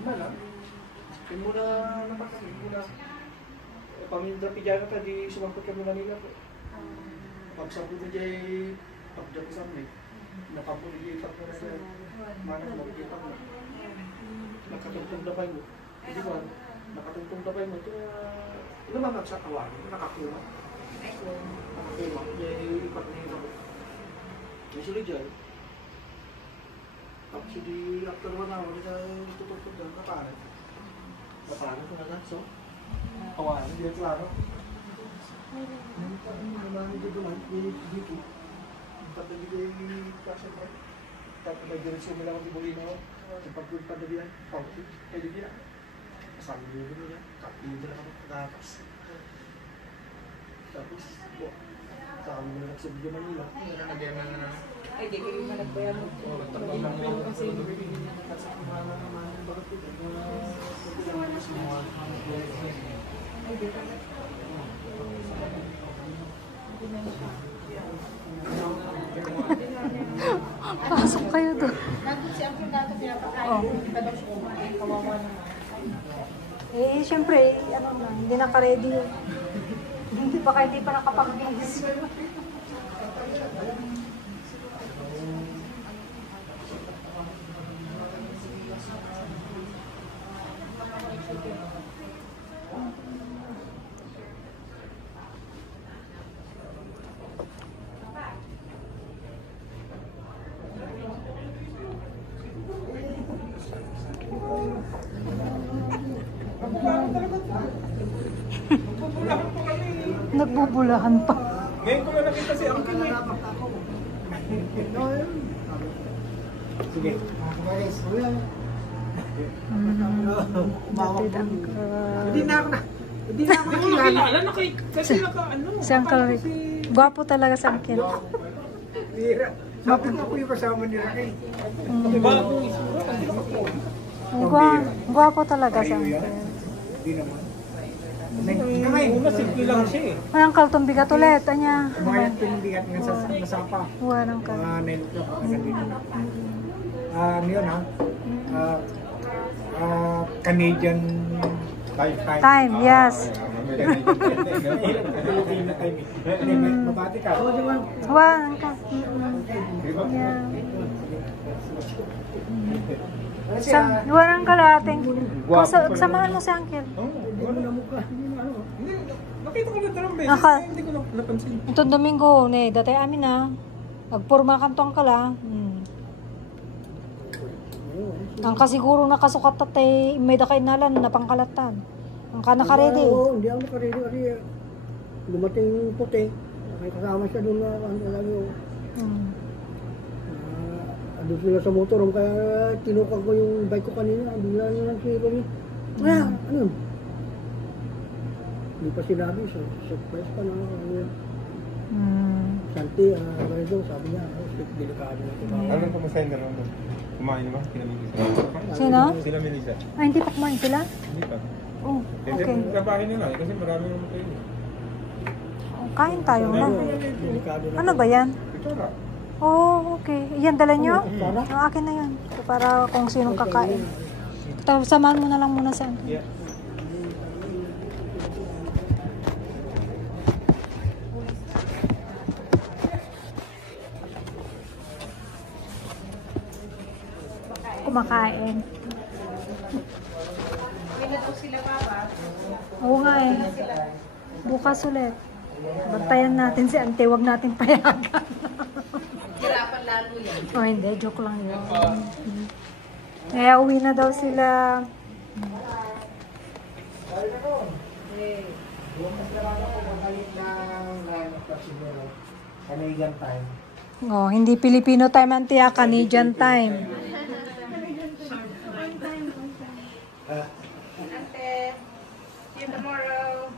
Normal lang. Yung muna napakan, yung muna. Paminda pijama ka, di sumampot ka muna nila po. Pagsapo na dyan, pagdap sa amin. Nakapo na dyan, pag na sa manang magkipan mo. Nakatungtong na mo. Hindi ba? Nakatungtong na mo. Ito ba nagsatawan? Nakakuma. Nakakuma. Yung ipat na yun ako. May sulit dyan. Tapos hindi after 1 hour, hindi tututok dyan. Kapanan. Kapanan ko na lang. So, kawanan. Hindi klaro. Marami dito lang. Dito. Tapos hindi kayo kasi pa. Tapos may direksyon nila kung tibuli na ako. Yung pagpulpad na diyan. Pwede diyan. Kasama nyo nyo yan. Kapilin nila ako. Nakakas. Tapos, saka mo na nagsabid yung Manila. Nagyaman na naman. Ay, di kayo managbayan mo. Pero kasi pasok kayo doon. nandun si Ampun natin pinapakain. Hindi ka daw siya kumain. Kawawa naman. Eh, syempre, ano na, hindi naka-ready yun. Hindi pa nakapag-release. Nagbubulahan pa. Ngayon ko lang nakita si Angkin eh. Sige. Hindi na ako nakilala na kay kasi Si Uncle Rick. Gwapo talaga si Uncle. Bakit ako yung kasama ni Raquel? Gwapo talaga si Uncle. Hindi naman. Ngayon, simple lang siya eh. Ay, Uncle, tumbigat ulit. Anya. Kumayat ko yung bigat nga sa nasapa. Wala, Uncle. Nailito ako agad dito. Yun ha? Canadian Time, yes. Filipino time eh. Mabati ka. Wala, Uncle. Yeah. Wala, Uncle, ating. Samahan mo si Uncle. Nakita ko na tarang beses. Hindi ko napansin. Itong Domingo, datay amin na. Magpurma kang tong kala. Ang kasiguro nakasukat tatay, may dakay nalan na pangkalatan. Ang ka naka-ready. Oo, hindi ako naka-ready kasi dumating yung puti. May kasama siya doon na alam mo. Andun sila sa motor, kaya tinukag ko yung bike ko kanina. Bigla nyo lang siya kami. Ano yun? Hindi pa sinabi, surprise pa na. Santi, sabi niya, delikado na ito. Anong kamusta yung gano'n? Kumain naman? Sila Melissa? Sino? Sila Melissa? Ay, hindi pa kumain sila? Hindi pa. Oh, Pwede okay. trabahin nila kasi marami naman kayo. Kain tayo na. Delikado na. Ano ba yan? Itsura. Oh, okay. Yan, dala nyo? Ang akin na yan. Para kung sinong kakain. Tapos samahan mo na lang muna sa Yeah. kumakain. Uwi na daw sila, Papa. Oo nga eh. Bukas ulit. Bantayan natin si Ante, wag natin payagan. Hirapan lalo yan. Oh, hindi. Joke lang yun. Kaya uwi na daw sila. Canadian time. Oh, hindi Filipino time, Ante, Canadian time. Ante, see you tomorrow.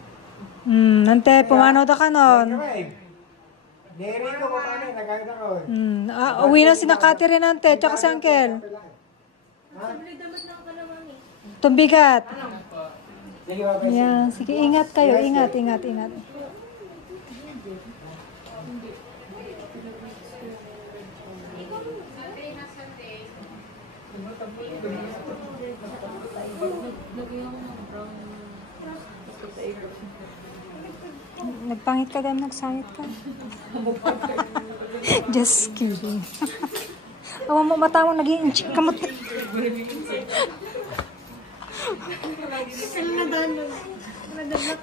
Ante, pumanaw da ka nun. Neri ko kung ano, nagkakit ako. Uwi na si Catherine, Ante, tsaka si Uncle. Tumbigat. Yan, sige, ingat kayo, ingat. Nagpangit ka dahil nagsangit ka. Just kidding. Awa mo, mata mo, nag-i-inchik ka mo.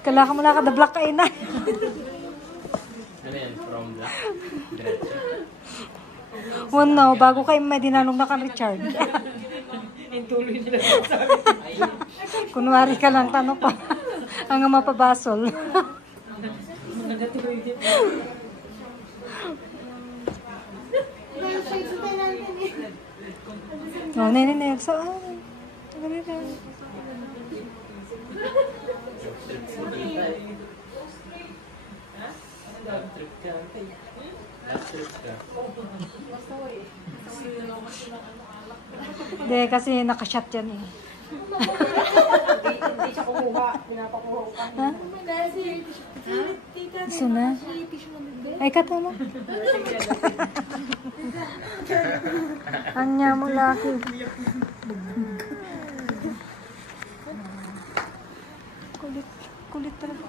Kala ka mo na ka-black ka ina. Ano yan? From the diretso. Wow, bago kayo may dinanong na ka, Richard. Kunwari ka lang, tanong pa. Ang mapabasol. Oh, nene, so, hindi, kasi nakashot yan eh. Hindi siya kumuha. Pinapakuha ko. Ha? Gusto na? Ay, katulong. Anya mo laki. Kulit talaga.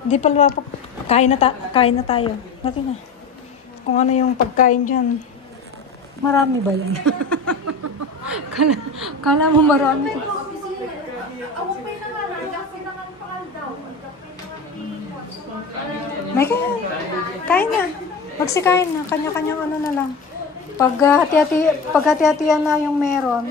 Hindi pala pa. Kain na tayo. Natin na. Kung ano yung pagkain dyan. Marami ba yan? Kala mo marami. May kain na. Magsikain na. Kanya-kanyang ano na lang. Pag hati-hatian na yung meron,